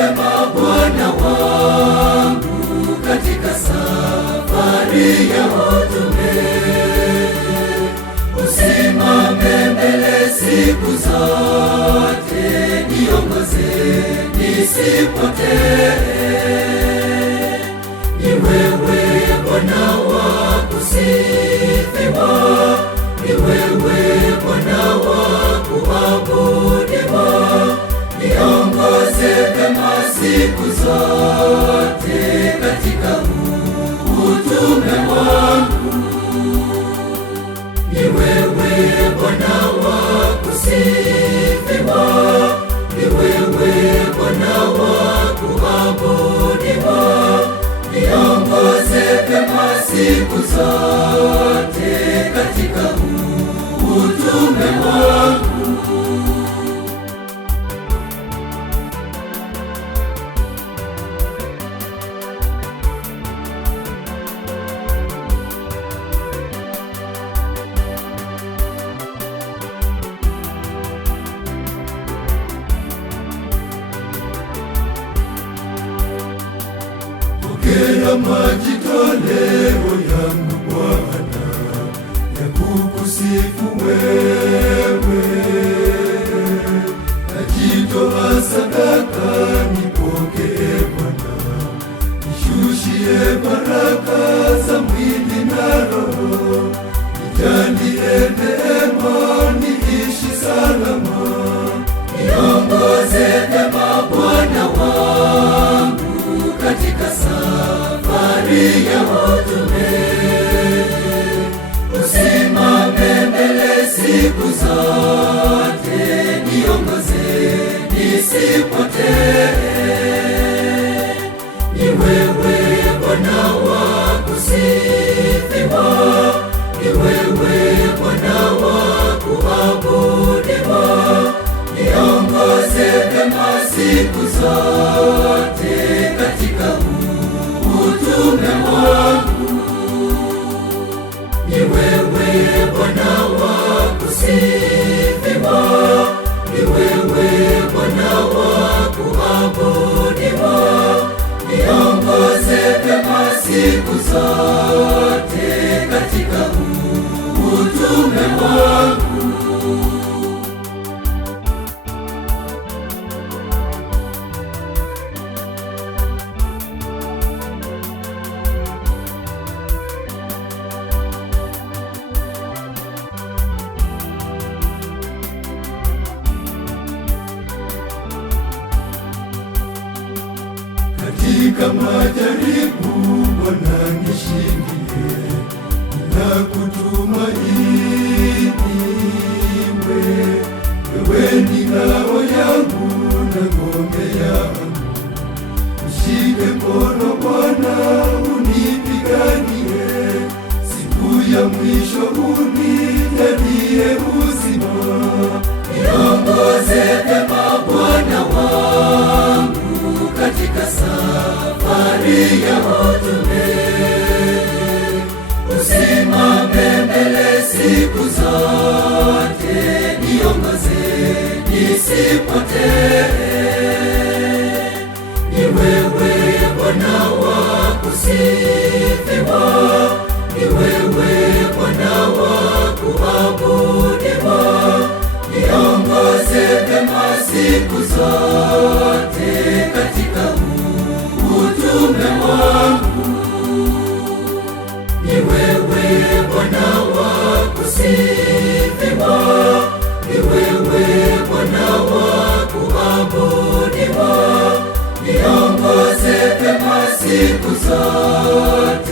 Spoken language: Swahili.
vema Bwana wangu katika safari ya utume. Usimame mbele siku zote, niongoze nisipotee. Ni wewe Bwana wa kusifiwa, ni wewe Bwana wa kuabudiwa. Niongoze vema siku zote katika utume wangu. Ni wewe Bwana wa kusifiwa, ni wewe Bwana wa kuabudiwa. Niongoze vema siku zote katika utume wangu. Pokea majitoleo yangu Bwana, ya kukusifu wewe. Najitoa sadaka, nipokee Bwana. Nishushie baraka za mwili na roho. Nijalie neema, niishi salama. Niongoze vema Bwana wangu katika safari ya utume. Usimame mbele siku zote, niongoze nisipotee. Ni wewe Bwana wa kusifiwa, ni wewe Bwana wa kuabudiwa. Niongoze vema siku zote katika utume wangu. Ni wewe Bwana wa kusifiwa, ni wewe Bwana wa kuabudiwa. Niongoze vema siku zote katika utume wangu. Katika majaribu Bwana nishindie, ninakutumaini wewe ni ngao yangu na ngome yangu. Nishike mkono Bwana, unipiganie. Siku ya mwisho unijalie uzima. Niongoze vema Bwana wangu katika safari ya utume. Usimame mbele siku zote, niongoze nisipotee. Ni wewe Bwana wa kusifiwa, ni wewe Bwana wa kuabudiwa. Niongoze vema siku zote katika utume wangu. Ni wewe Bwana wa kusifiwa, ni wewe Bwana wa kuabudiwa. Niongoze vema siku zote